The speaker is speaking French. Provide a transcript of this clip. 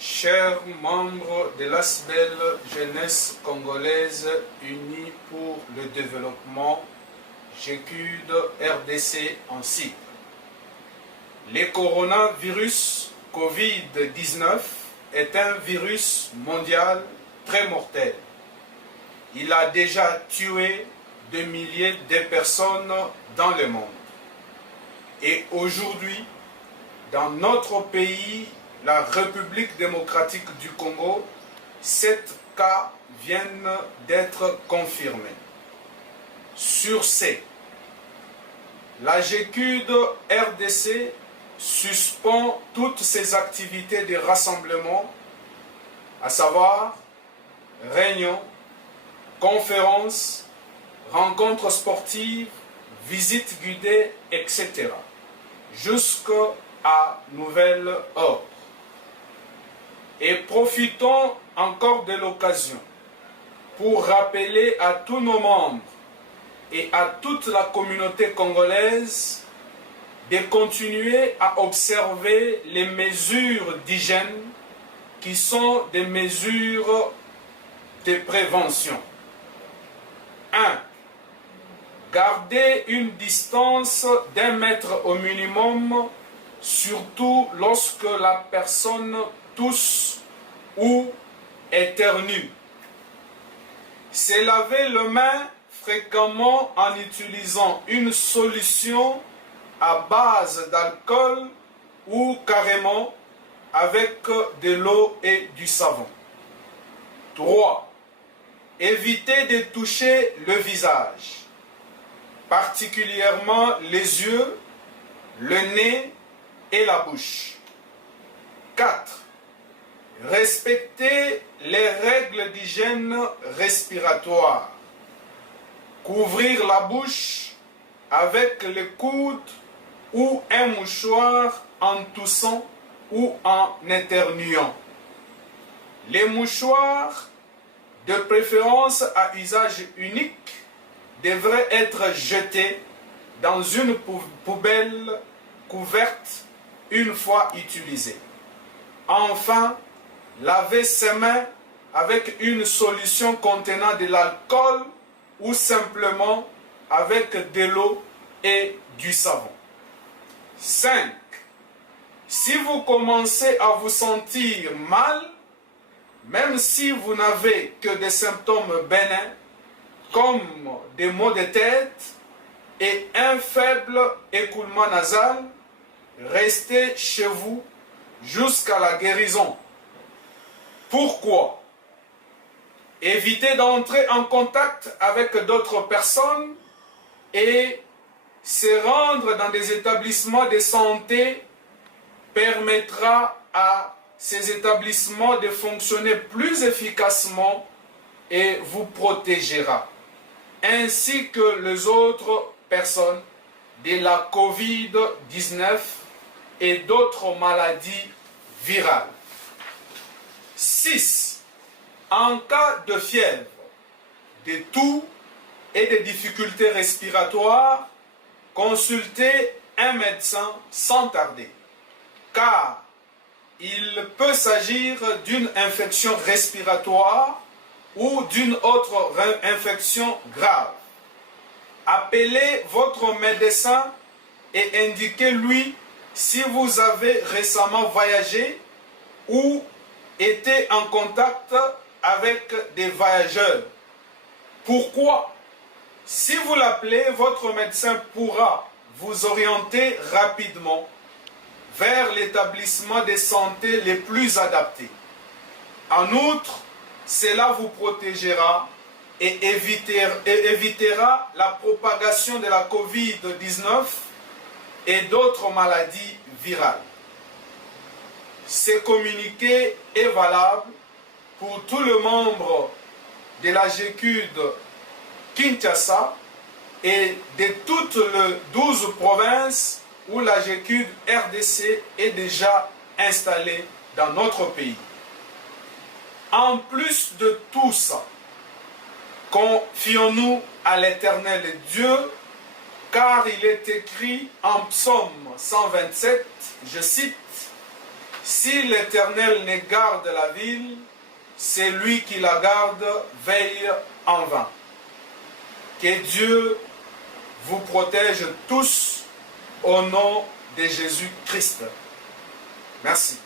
Chers membres de l'ASBEL Jeunesse Congolaise Unie pour le Développement, GECUD RDC en Cypre. Le coronavirus Covid-19 est un virus mondial très mortel. Il a déjà tué des milliers de personnes dans le monde. Et aujourd'hui, dans notre pays, la République démocratique du Congo, 7 cas viennent d'être confirmés. Sur ces, la GECUD RDC suspend toutes ses activités de rassemblement, à savoir réunions, conférences, rencontres sportives, visites guidées, etc. jusqu'à nouvel ordre. Et profitons encore de l'occasion pour rappeler à tous nos membres et à toute la communauté congolaise de continuer à observer les mesures d'hygiène qui sont des mesures de prévention. 1. Garder une distance d'1 mètre au minimum, surtout lorsque la personne tousse ou éternue. Se laver les mains fréquemment en utilisant une solution à base d'alcool ou carrément avec de l'eau et du savon. 3. Éviter de toucher le visage, particulièrement les yeux, le nez et la bouche. 4. Respecter les règles d'hygiène respiratoire. Couvrir la bouche avec le coude ou un mouchoir en toussant ou en éternuant. Les mouchoirs, de préférence à usage unique, devraient être jetés dans une poubelle couverte une fois utilisée. Enfin, laver ses mains avec une solution contenant de l'alcool ou simplement avec de l'eau et du savon. 5. Si vous commencez à vous sentir mal, même si vous n'avez que des symptômes bénins, comme des maux de tête et un faible écoulement nasal, restez chez vous jusqu'à la guérison. Pourquoi? Évitez d'entrer en contact avec d'autres personnes et se rendre dans des établissements de santé permettra à ces établissements de fonctionner plus efficacement et vous protégera, ainsi que les autres personnes de la Covid-19 et d'autres maladies virales. 6. En cas de fièvre, de toux et de difficultés respiratoires, consultez un médecin sans tarder, car il peut s'agir d'une infection respiratoire ou d'une autre infection grave. Appelez votre médecin et indiquez-lui si vous avez récemment voyagé ou été en contact avec des voyageurs. Pourquoi? Si vous l'appelez, votre médecin pourra vous orienter rapidement vers l'établissement de santé les plus adaptés. En outre, cela vous protégera et évitera la propagation de la Covid-19 et d'autres maladies virales. Ce communiqué est valable pour tous les membres de la GECUD Kinshasa et de toutes les 12 provinces où la GECUD RDC est déjà installée dans notre pays. En plus de tout ça, confions-nous à l'Éternel Dieu, car il est écrit en Psaume 127, je cite, « Si l'Éternel ne garde la ville, c'est lui qui la garde veille en vain. Que Dieu vous protège tous au nom de Jésus-Christ. Merci.